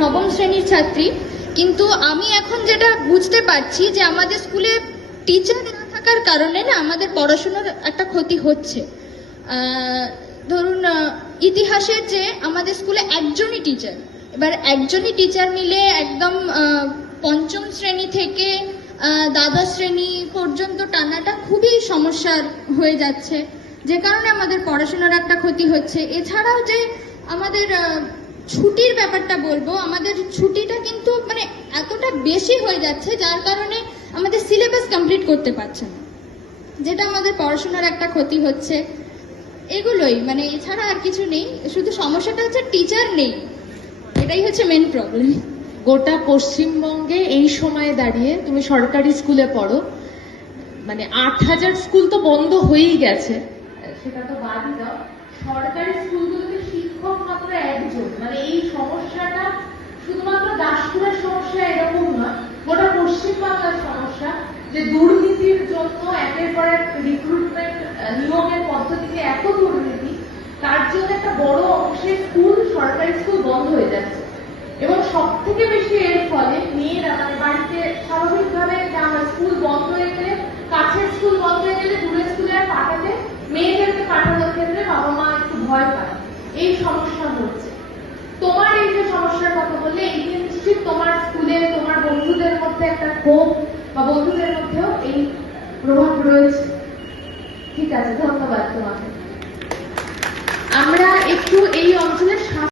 নবম শ্রেণীর ছাত্রী, কিন্তু আমি এখন যেটা বুঝতে পারছি যে আমাদের স্কুলে টিচার না থাকার কারণে না আমাদের পড়াশোনার একটা ক্ষতি হচ্ছে। ধরুন ইতিহাসের যে আমাদের স্কুলে একজনই টিচার, এবার একজনই টিচার মিলে একদম পঞ্চম শ্রেণী থেকে দ্বাদশ শ্রেণী পর্যন্ত টানাটা খুবই সমস্যার হয়ে যাচ্ছে, যে কারণে আমাদের পড়াশোনার একটা ক্ষতি হচ্ছে। এছাড়াও যে আমাদের ছুটির ব্যাপারটা বলবো, আমাদের ছুটিটা কিন্তু মানে এতটা বেশি হয়ে যাচ্ছে যার কারণে আমাদের সিলেবাস কমপ্লিট করতে পারছে না, যেটা আমাদের পড়াশোনার একটা ক্ষতি হচ্ছে। এগুলোই, মানে এছাড়া আর কিছু নেই, শুধু সমস্যাটা হচ্ছে টিচার নেই, এটাই হচ্ছে মেন প্রবলেম। গোটা পশ্চিমবঙ্গে এই সময়ে দাঁড়িয়ে তুমি সরকারি স্কুলে পড়ো, মানে 8,000 স্কুল তো বন্ধ হয়েই গেছে, সেটা তো বাদই দাও, সরকারি স্কুলগুলোতে শিক্ষক মাত্র একজন। মানে এই সমস্যাটা শুধুমাত্র দাসপুরের সমস্যা এরকম নয়, গোটা পশ্চিমবাংলার সমস্যা, যে দুর্নীতির জন্য একের পর এক রিক্রুটমেন্ট নিয়োগের পদ্ধতিতে এত দুর্নীতি, তার জন্য একটা বড় অংশের স্কুল, সরকারি স্কুল বন্ধ হয়ে যাচ্ছে। এবং সব থেকে বেশি এর ফলে মেয়েরা, মানে বাড়িতে স্বাভাবিকভাবে স্কুল বন্ধ হয়ে গেলে, কাছের স্কুল বন্ধ হয়ে গেলে দূরের স্কুলে আর পাঠাতে, মেয়েদেরকে পাঠানোর ক্ষেত্রে বাবা মা একটু ভয় পায়, এই সমস্যা হচ্ছে। তোমার এই যে সমস্যার কথা বললে, এই যে নিশ্চিত তোমার স্কুলে তোমার বন্ধুদের মধ্যে একটা ক্ষোভ, বা বন্ধুদের মধ্যেও এই প্রভাব রয়েছে। ঠিক আছে, ধন্যবাদ তোমাকে। আমরা একটু এই অঞ্চলের